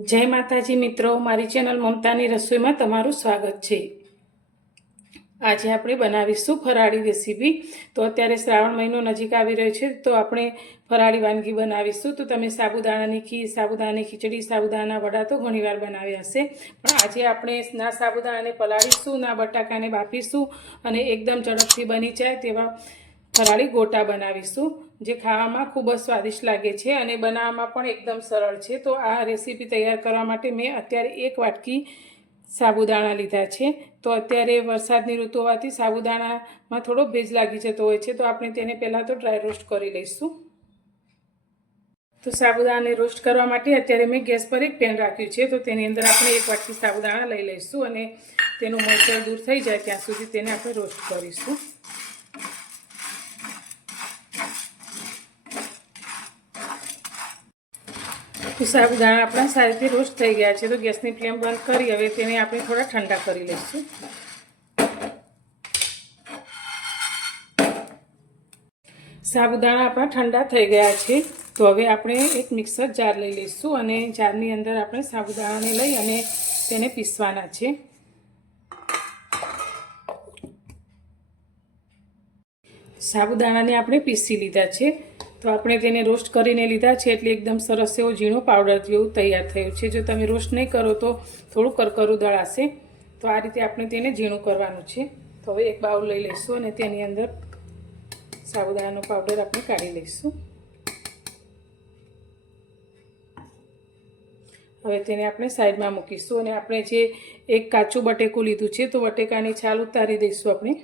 જય માતાજી મિત્રો, મારી ચેનલ મમતાની રસોઈમાં તમારું સ્વાગત છે। આજે આપણે બનાવીશું ફરાળી રેસીપી। તો અત્યારે શ્રાવણ મહિનો નજીક આવી રહ્યો છે, તો આપણે ફરાળી વાનગી બનાવીશું। તો તમે સાબુદાણાની ખીર, સાબુદાણાની ખીચડી, સાબુદાણા વડા તો ઘણીવાર બનાવ્યા હશે, પણ આજે આપણે ના સાબુદાણાને પલાળીશું, ના બટાકાને બાફીશું અને એકદમ ઝડપથી બની જાય તેવા ફરાળી ગોટા બનાવીશું, જે ખાવામાં ખૂબ જ સ્વાદિષ્ટ લાગે છે અને બનાવવામાં પણ એકદમ સરળ છે। તો આ રેસીપી તૈયાર કરવા માટે મેં અત્યારે 1 વાટકી સાબુદાણા લીધા છે। તો અત્યારે વરસાદની ઋતુ હોવાથી સાબુદાણામાં થોડો ભેજ લાગી જતો હોય છે, તો આપણે તેને પહેલાં તો ડ્રાય રોસ્ટ કરી લઈશું। તો સાબુદાણાને રોસ્ટ કરવા માટે અત્યારે મેં ગેસ પર એક પેન રાખ્યું છે, તો તેની અંદર આપણે 1 વાટકી સાબુદાણા લઈ લઈશું અને તેનું મોઈશ્ચર દૂર થઈ જાય ત્યાં સુધી તેને આપણે રોસ્ટ કરીશું। તો સાબુદાણા આપણા સારી રીતે રોસ્ટ થઈ ગયા છે, તો ગેસની ફ્લેમ બંધ કરી હવે તેને આપણે થોડા ઠંડા કરી લઈશું। સાબુદાણા આપણા ઠંડા થઈ ગયા છે, તો હવે આપણે એક મિક્સર જાર લઈ લઈશું અને જારની અંદર આપણે સાબુદાણાને લઈ અને તેને પીસવાના છે। સાબુદાણાને આપણે પીસી લીધા છે, તો આપણે તેને રોસ્ટ કરીને લીધા છે એટલે એકદમ સરસ એવો ઝીણો પાવડર જેવું તૈયાર થયું છે। જો તમે રોસ્ટ નહીં કરો તો થોડું કરકરું દળાશે, તો આ રીતે આપણે તેને ઝીણું કરવાનું છે। તો હવે એક બાઉલ લઈ લઈશું અને તેની અંદર સાબુદાણાનો પાવડર આપણે કાઢી લઈશું। હવે તેને આપણે સાઈડમાં મૂકીશું અને આપણે જે એક કાચું બટેકું લીધું છે, તો બટેકાની છાલ ઉતારી દઈશું આપણે।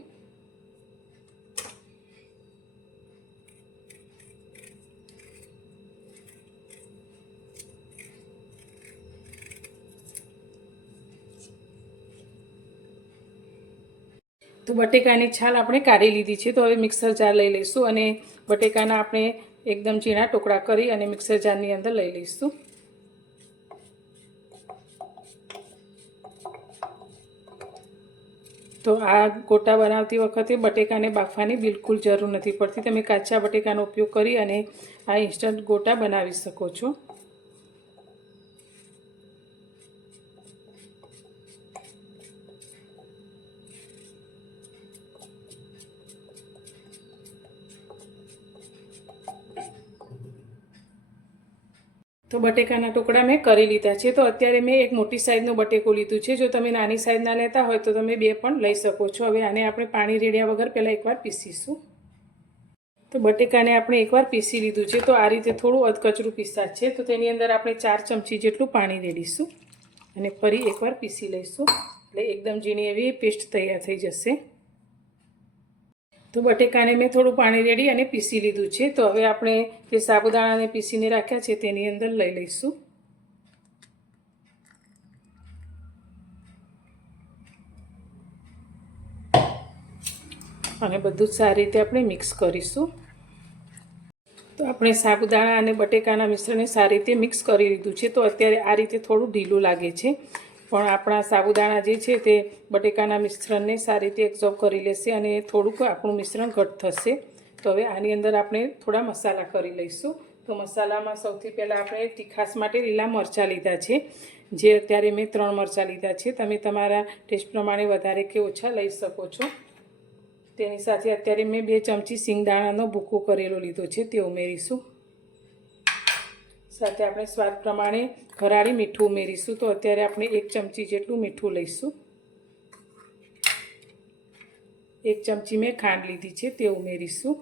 તો બટેકાની છાલ આપણે કાઢી લીધી છે, તો હવે મિક્સર જાર લઈ લઈશું અને બટેકાના આપણે એકદમ ઝીણા ટુકડા કરી અને મિક્સર જારની અંદર લઈ લઈશું। તો આ ગોટા બનાવતી વખતે બટેકાને બાફવાની બિલકુલ જરૂર નથી પડતી, તમે કાચા બટેકાનો ઉપયોગ કરી અને આ ઇન્સ્ટન્ટ ગોટા બનાવી શકો છો। તો બટેકાના ટુકડા મેં કરી લીધા છે, તો અત્યારે મેં એક મોટી સાઈઝનું બટેકું લીધું છે। જો તમે નાની સાઈઝના લેતા હોય તો તમે 2 પણ લઈ શકો છો। હવે આને આપણે પાણી રેડ્યા વગર પહેલાં એકવાર પીસીશું। તો બટેકાને આપણે એકવાર પીસી લીધું છે, તો આ રીતે થોડું અધકચરું પીસાય છે, તો તેની અંદર આપણે 4 ચમચી જેટલું પાણી રેડીશું અને ફરી એકવાર પીસી લઈશું, એટલે એકદમ ઝીણી એવી પેસ્ટ તૈયાર થઈ જશે। તો બટેકાને મેં થોડું પાણી રેડી અને પીસી લીધું છે, તો હવે આપણે જે સાબુદાણાને પીસીને રાખ્યા છે તેની અંદર લઈ લઈશું અને બધું જ સારી રીતે આપણે મિક્સ કરીશું। તો આપણે સાબુદાણા અને બટેકાના મિશ્રણને સારી રીતે મિક્સ કરી લીધું છે, તો અત્યારે આ રીતે થોડું ઢીલું લાગે છે, પણ આપણા સાબુદાણા જે છે તે બટેકાના મિશ્રણને સારી રીતે એબ્ઝોર્બ કરી લેશે અને થોડુંક આપણું મિશ્રણ ઘટ થશે। તો હવે આની અંદર આપણે થોડા મસાલા કરી લઈશું। તો મસાલામાં સૌથી પહેલાં આપણે તીખાશ માટે લીલા મરચાં લીધા છે, જે અત્યારે મેં 3 મરચાં લીધા છે, તમે તમારા ટેસ્ટ પ્રમાણે વધારે કે ઓછા લઈ શકો છો। તેની સાથે અત્યારે મેં 2 ચમચી સિંગદાણાનો ભૂકો કરેલો લીધો છે, તે ઉમેરીશું। સાથે આપણે સ્વાદ પ્રમાણે વરાળી મીઠું ઉમેરીશું, તો અત્યારે આપણે 1 ચમચી જેટલું મીઠું લઈશું। 1 ચમચી મેં ખાંડ લીધી છે, તે ઉમેરીશું।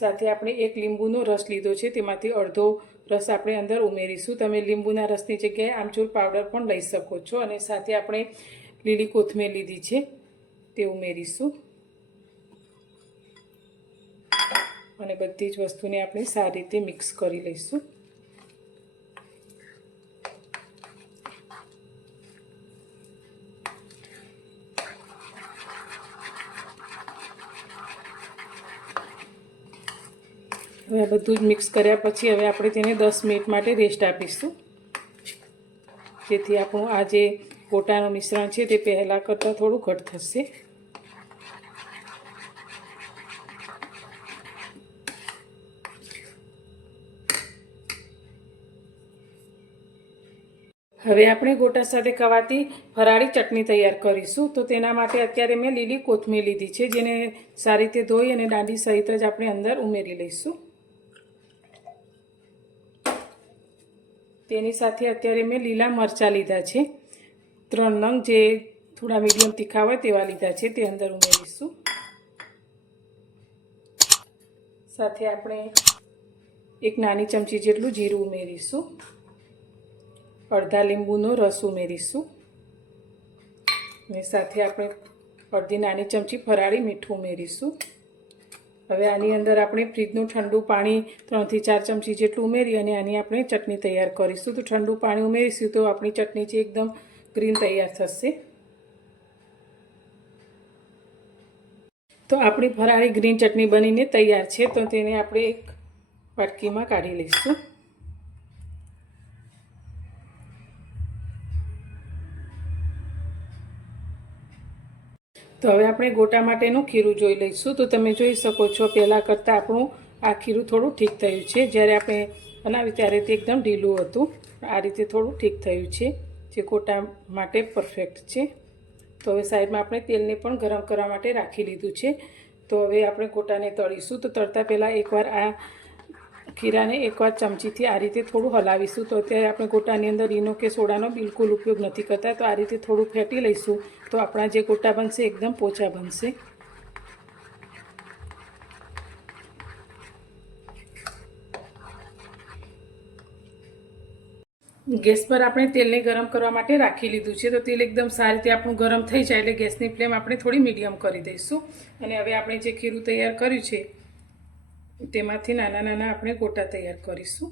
સાથે આપણે 1 લીંબુનો રસ લીધો છે, તેમાંથી અડધો રસ આપણે અંદર ઉમેરીશું। તમે લીંબુના રસની જગ્યાએ આમચૂર પાવડર પણ લઈ શકો છો અને સાથે આપણે લીલી કોથમીર લીધી છે, તે ઉમેરીશું અને બધી જ વસ્તુને આપણે સારી રીતે મિક્સ કરી લઈશું। હવે આ બધું જ મિક્સ કર્યા પછી હવે આપણે તેને 10 મિનિટ માટે રેસ્ટ આપીશું, જેથી આપણું આ જે ગોટાનું મિશ્રણ છે તે પહેલાં કરતાં થોડું ઘટ થશે। હવે આપણે ગોટા સાથે ખવાતી ફરાળી ચટણી તૈયાર કરીશું. તો તેના માટે અત્યારે મેં લીલી કોથમીર લીધી છે, જેને સારી રીતે ધોઈ અને દાંડી સહિત જ આપણે અંદર ઉમેરી લઈશું. તેની સાથે અત્યારે મેં લીલા મરચાં લીધા છે, 3 નંગ, જે થોડા મીડિયમ તીખા હોય તેવા લીધા છે, તે અંદર ઉમેરીશું. સાથે આપણે 1 નાની ચમચી જેટલું જીરું ઉમેરીશું. અડધા લીંબુનો રસ ઉમેરીશું અને સાથે આપણે અડધી નાની ચમચી ફરાળી મીઠું ઉમેરીશું. હવે આની અંદર આપણે ફ્રીજનું ઠંડુ પાણી 3 થી 4 ચમચી જેટલું ઉમેરી અને આની આપણે ચટણી તૈયાર કરીશું. તો ઠંડુ પાણી ઉમેરીશું તો આપણી ચટણી જે એકદમ ગ્રીન તૈયાર થશે. તો આપણી ફરાળી ગ્રીન ચટણી બનીને તૈયાર છે. તો તેને આપણે એક વાટકીમાં કાઢી લઈશું. તો હવે આપણે ગોટા માટેનું ખીરું જોઈ લઈશું. તો તમે જોઈ શકો છો પહેલાં કરતાં આપણું આ ખીરું થોડું ઠીક થયું છે. જ્યારે આપણે બનાવ્યું ત્યારે તે એકદમ ઢીલું હતું. આ રીતે થોડું ઠીક થયું છે, જે ગોટા માટે પરફેક્ટ છે. તો હવે સાઈડમાં આપણે તેલને પણ ગરમ કરવા માટે રાખી લીધું છે. તો હવે આપણે ગોટાને તળીશું. તો તળતા પહેલાં એકવાર આ ખીરાને એકવાર ચમચીથી આ રીતે થોડું હલાવીશું. તો અત્યારે આપણે ગોટાની અંદર ઈનો કે સોડાનો બિલકુલ ઉપયોગ નથી કરતા. તો આ રીતે થોડું ફેટી લઈશું તો આપણા જે ગોટા બનશે એકદમ પોચા બનશે. ગેસ પર આપણે તેલને ગરમ કરવા માટે રાખી લીધું છે. તો તેલ એકદમ સારી રીતે આપણું ગરમ થઈ જાય એટલે ગેસની ફ્લેમ આપણે થોડી મીડિયમ કરી દઈશું. અને હવે આપણે જે ખીરું તૈયાર કર્યું છે તેમાંથી નાના નાના આપણે ગોટા તૈયાર કરીશું.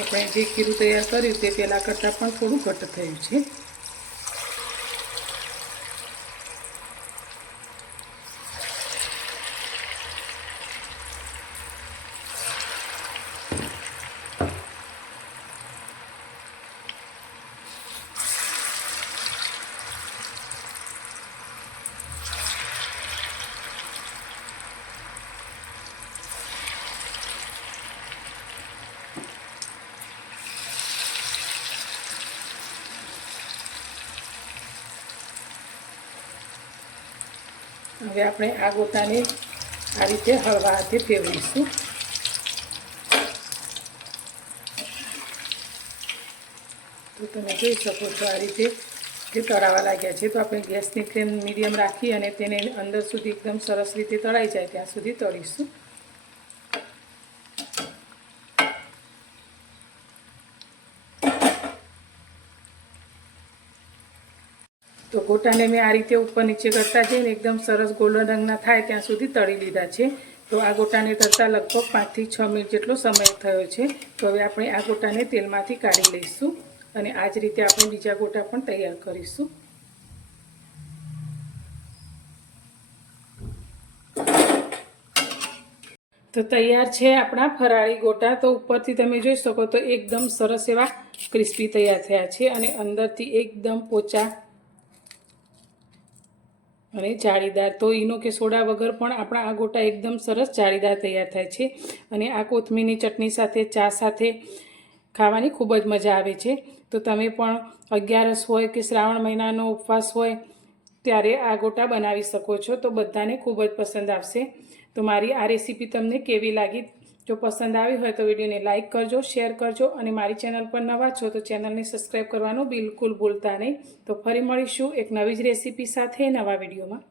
આપણે જે ખીરું તૈયાર કર્યું તે પહેલાં કરતાં પણ થોડું ઘટ્ટ થયું છે. હવે આપણે આ ગોટાને આ રીતે હળવા હાથે ફેરવીશું. તો તમે જોઈ શકો છો આ રીતે જે તળાવા લાગ્યા છે. તો આપણે ગેસની ફ્લેમ મીડિયમ રાખી અને તેને અંદર સુધી એકદમ સરસ રીતે તળાઈ જાય ત્યાં સુધી તળીશું. તો ગોટાને મેં આ રીતે ઉપર નીચે કરતા જઈને એકદમ સરસ ગોલ્ડન રંગના થાય ત્યાં સુધી તળી લીધા છે. તો આ ગોટાને તળતા લગભગ 5 થી 6 મિનિટ જેટલો સમય થયો છે. તો હવે આપણે આ ગોટાને તેલમાંથી કાઢી લઈશું અને આ જ રીતે આપણે બીજા ગોટા પણ તૈયાર કરીશું. તો તૈયાર છે આપણા ફરાળી ગોટા. તો ઉપરથી તમે જોઈ શકો તો એકદમ સરસ એવા ક્રિસ્પી તૈયાર થયા છે અને અંદરથી એકદમ પોચા અને જાળીદાર. તો ઈનો કે સોડા વગર પણ આપણા આ ગોટા એકદમ સરસ જાળીદાર તૈયાર થાય છે. અને આ કોથમીરની ચટણી સાથે ચા સાથે ખાવાની ખૂબ જ મજા આવે છે. તો તમે પણ 11 હોય કે શ્રાવણ મહિનાનો ઉપવાસ હોય ત્યારે આ ગોટા બનાવી શકો છો. તો બધાને ખૂબ જ પસંદ આવશે. તો મારી આ રેસીપી તમને કેવી લાગી? જો પસંદ આવી હોય તો વિડીયોને લાઇક કરજો, શેર કરજો અને મારી ચેનલ પર નવા છો તો ચેનલને સબસ્ક્રાઈબ કરવાનું બિલકુલ ભૂલતા નહીં. તો ફરી મળીશું એક નવી જ રેસીપી સાથે નવા વિડીયોમાં.